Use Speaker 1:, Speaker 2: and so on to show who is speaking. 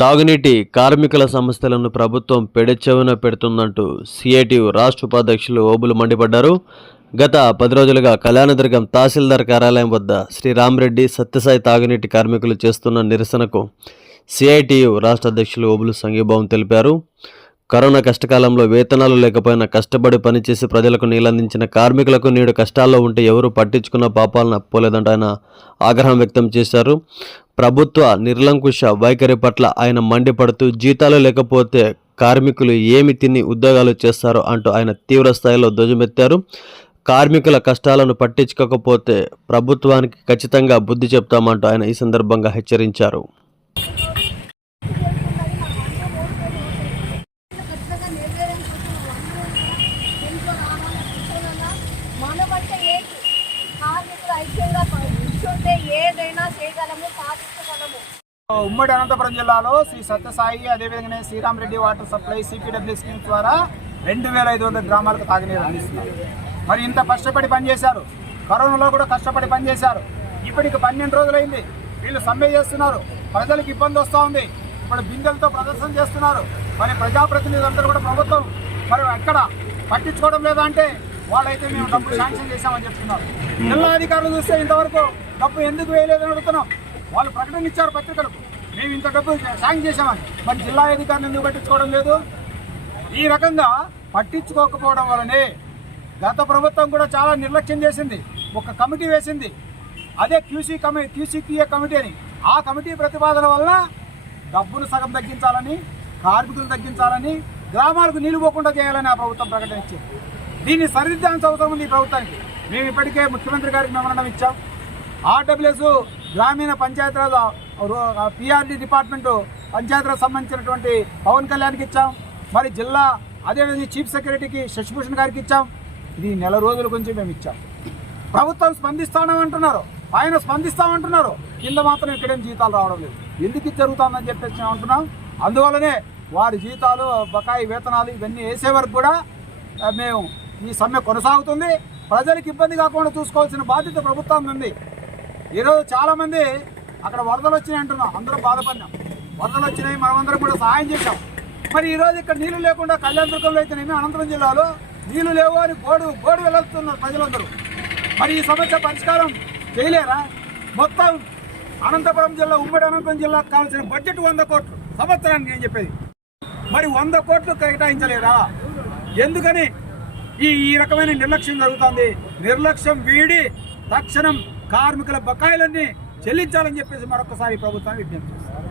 Speaker 1: తాగునీటి కార్మికుల సంస్థలను ప్రభుత్వం పెడచెవిన పెడుతుందంటూ సిఐటియు రాష్ట్ర ఉపాధ్యక్షులు ఓబులు మండిపడ్డారు. గత పది రోజులుగా కళ్యాణదుర్గం తహసీల్దార్ కార్యాలయం వద్ద శ్రీరామ్రెడ్డి సత్యసాయి తాగునీటి కార్మికులు చేస్తున్న నిరసనకు సిఐటియు రాష్ట్ర అధ్యక్షులు ఓబులు సంఘీభావం తెలిపారు. కరోనా కష్టకాలంలో వేతనాలు లేకపోయినా కష్టపడి పనిచేసి ప్రజలకు నీళ్ళందించిన కార్మికులకు నేడు కష్టాల్లో ఉంటే ఎవరు పట్టించుకున్న పాపాలను అప్పుకోలేదంట ఆయన ఆగ్రహం వ్యక్తం చేశారు. ప్రభుత్వ నిర్లంకుశ వైఖరి పట్ల ఆయన మండిపడుతూ జీతాలు లేకపోతే కార్మికులు ఏమి తిని ఉద్యోగాలు చేస్తారో అంటూ ఆయన తీవ్ర స్థాయిలో ధ్వజమెత్తారు. కార్మికుల కష్టాలను పట్టించుకోకపోతే ప్రభుత్వానికి ఖచ్చితంగా బుద్ధి చెప్తామంటూ ఆయన ఈ సందర్భంగా హెచ్చరించారు.
Speaker 2: ఏదైనా చేయగలము సాధించగలము
Speaker 3: ఉమ్మడి అనంతపురం జిల్లాలో Shri Sathya Sai అదేవిధంగానే Sriram Reddy water supply CPW scheme ద్వారా రెండు వేల ఐదు వందల గ్రామాలకు తాగునీరు అందిస్తున్నారు. మరి ఇంత కష్టపడి పనిచేశారు. కరోనాలో కూడా కష్టపడి పనిచేశారు. ఇప్పటికి పన్నెండు రోజులైంది. వీళ్ళు సమ్మె చేస్తున్నారు. ప్రజలకు ఇబ్బంది వస్తూ ఉంది. ఇప్పుడు బిందెలతో ప్రదర్శన చేస్తున్నారు. మరి ప్రజాప్రతినిధులందరూ కూడా ప్రభుత్వం. మరి ఎక్కడ పట్టించుకోవడం లేదా అంటే వాళ్ళైతే మేము డబ్బులు శాంక్షన్ చేశామని చెప్తున్నారు. జిల్లా అధికారులు చూస్తే ఇంతవరకు డబ్బు ఎందుకు వేయలేదని అడుగుతున్నాం. వాళ్ళు ప్రకటన ఇచ్చారు పత్రికలకు మేము ఇంత డబ్బు సాయం చేశామని మరి జిల్లా అధికారులు ఎందుకు పట్టించుకోవడం లేదు? ఈ రకంగా పట్టించుకోకపోవడం వలనే గత ప్రభుత్వం కూడా చాలా నిర్లక్ష్యం చేసింది. ఒక కమిటీ వేసింది. అదే క్యూసీ కమిటీ క్యూసీపీఏ కమిటీ అని. ఆ కమిటీ ప్రతిపాదన వలన డబ్బును సగం తగ్గించాలని కార్మికులు తగ్గించాలని గ్రామాలకు నీళ్ళు చేయాలని ఆ ప్రభుత్వం ప్రకటన ఇచ్చింది. దీన్ని సరిదిద్దాల్సిన అవసరం ఉంది ఈ ప్రభుత్వానికి. మేము ఇప్పటికే ముఖ్యమంత్రి గారికి మెమరణం ఇచ్చాం. ఆర్డబ్ల్యూఎస్ గ్రామీణ పంచాయతీరాజ్ పిఆర్డి డిపార్ట్మెంటు పంచాయతీరాజ్ సంబంధించినటువంటి పవన్ కళ్యాణ్కి ఇచ్చాం. మరి జిల్లా అదేవిధంగా చీఫ్ సెక్రటరీకి శశిభూషణ్ గారికి ఇచ్చాం. ఇది నెల రోజుల గురించి మేము ఇచ్చాం. ప్రభుత్వం స్పందిస్తామంటున్నారు ఆయన స్పందిస్తామంటున్నారు. కింద మాత్రం ఇక్కడేం జీతాలు రావడం లేదు. ఎందుకు జరుగుతుందని చెప్పేసి మేము అంటున్నాం. అందువల్లనే వారి జీతాలు బకాయి వేతనాలు ఇవన్నీ వేసే వరకు కూడా మేము ఈ సమ్మె కొనసాగుతుంది. ప్రజలకు ఇబ్బంది కాకుండా చూసుకోవాల్సిన బాధ్యత ప్రభుత్వం ఉంది. ఈరోజు చాలామంది అక్కడ వరదలు వచ్చినాయి అంటున్నాం. అందరూ బాధపడినాం వరదలు వచ్చినాయి మనమందరం కూడా సహాయం చేశాం. మరి ఈరోజు ఇక్కడ నీళ్ళు లేకుండా కళ్యాణదుర్గంలో అయితేనేమి? అనంతపురం జిల్లాలో నీళ్ళు లేవు అని గోడు గోడు వెళ్ళొస్తున్నారు ప్రజలందరూ. మరి ఈ సమస్య పరిష్కారం చేయలేరా? మొత్తం అనంతపురం జిల్లా ఉమ్మడి అనంతపురం జిల్లాకు కావాల్సిన బడ్జెట్ వంద కోట్లు. సంవత్సరానికి నేను చెప్పేది. మరి వంద కోట్లు కేటాయించలేరా ఎందుకని? ఈ ఈ రకమైన నిర్లక్ష్యం జరుగుతుంది. నిర్లక్ష్యం వీడి తక్షణం కార్మికుల బకాయిలన్నీ చెల్లించాలని చెప్పేసి మరొకసారి ప్రభుత్వాన్ని విజ్ఞప్తి చేస్తారు